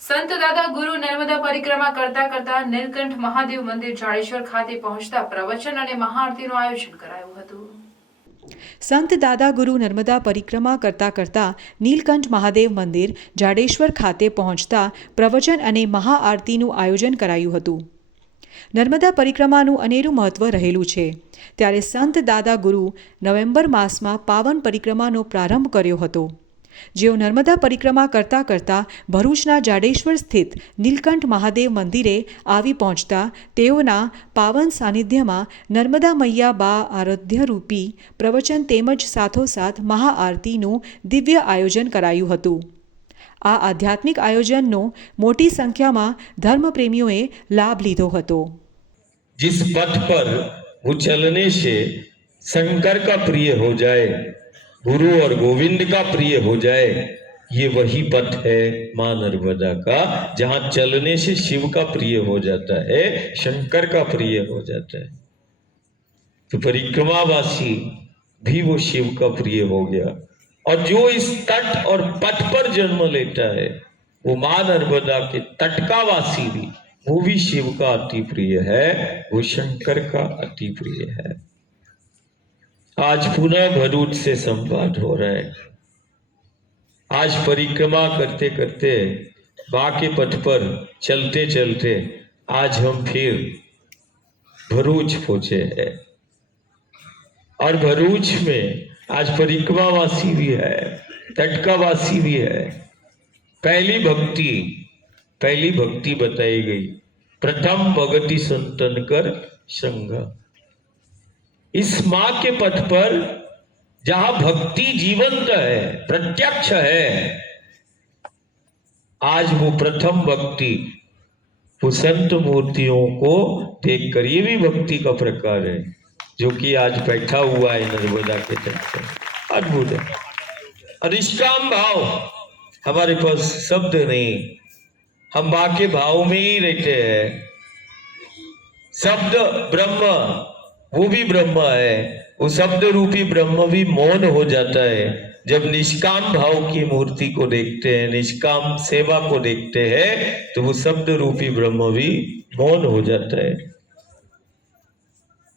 સંત દાદા ગુરુ નર્મદા પરિક્રમા કરતા નીલકંઠ મહાદેવ મંદિર જાડેશ્વર ખાતે પહોંચતા પ્રવચન અને મહાઆરતીનું આયોજન કરાયું હતું। સંત દાદા ગુરુ નર્મદા પરિક્રમા કરતા નીલકંઠ મહાદેવ મંદિર જાડેશ્વર ખાતે પહોંચતા પ્રવચન અને મહાઆરતીનું આયોજન કરાયું હતું। નર્મદા પરિક્રમાનું અનેરું મહત્વ રહેલું છે, ત્યારે સંત દાદા ગુરુ નવેમ્બર માસમાં પાવન પરિક્રમાનો પ્રારંભ કર્યો હતો। જેઓ નર્મદા પરિક્રમા કરતા ભરૂચના જાડેશ્વર સ્થિત નીલકંઠ મહાદેવ મંદિરે આવી પહોંચતા તેઓના પાવન સાનિધ્યમાં નર્મદા મૈયા બા આરાધ્યરૂપી પ્રવચન તેમજ સાથોસાથ મહાઆરતીનું દિવ્ય આયોજન કરાયું હતું। આ આધ્યાત્મિક આયોજનનો મોટી સંખ્યામાં ધર્મપ્રેમીઓએ લાભ લીધો હતો। जिस पथ पर वो चलने से शंकर का प्रिय हो जाए, गुरु और गोविंद का प्रिय हो जाए, ये वही पथ है मां नर्मदा का, जहां चलने से शिव का प्रिय हो जाता है, शंकर का प्रिय हो जाता है। तो परिक्रमावासी भी वो शिव का प्रिय हो गया, और जो इस तट और पथ पर जन्म लेता है वो मां नर्मदा के तट का वासी भी, वो भी शिव का अति प्रिय है, वो शंकर का अति प्रिय है। आज पुनः भरूच से संवाद हो रहा है। आज परिक्रमा करते करते मां के पथ पर चलते चलते आज हम फिर भरूच पहुंचे हैं, और भरूच में आज परिक्रमावासी भी है, तटकावासी भी है। पहली भक्ति बताई गई, प्रथम भगति संतन कर संग। इस मां के पथ पर जहां भक्ति जीवंत है, प्रत्यक्ष है, आज वो प्रथम भक्ति वो संत मूर्तियों को देखकर, ये भी भक्ति का प्रकार है जो कि आज बैठा हुआ है नर्मदा के तट पर। अद्भुत है। और निष्काम भाव, हमारे पास शब्द नहीं, हम मां के भाव में ही रहते हैं। शब्द ब्रह्म, वो भी ब्रह्म है, वो शब्द रूपी ब्रह्म भी मौन हो जाता है जब निष्काम भाव की मूर्ति को देखते हैं, निष्काम सेवा को देखते हैं, तो वो शब्द रूपी ब्रह्म भी मौन हो जाता है।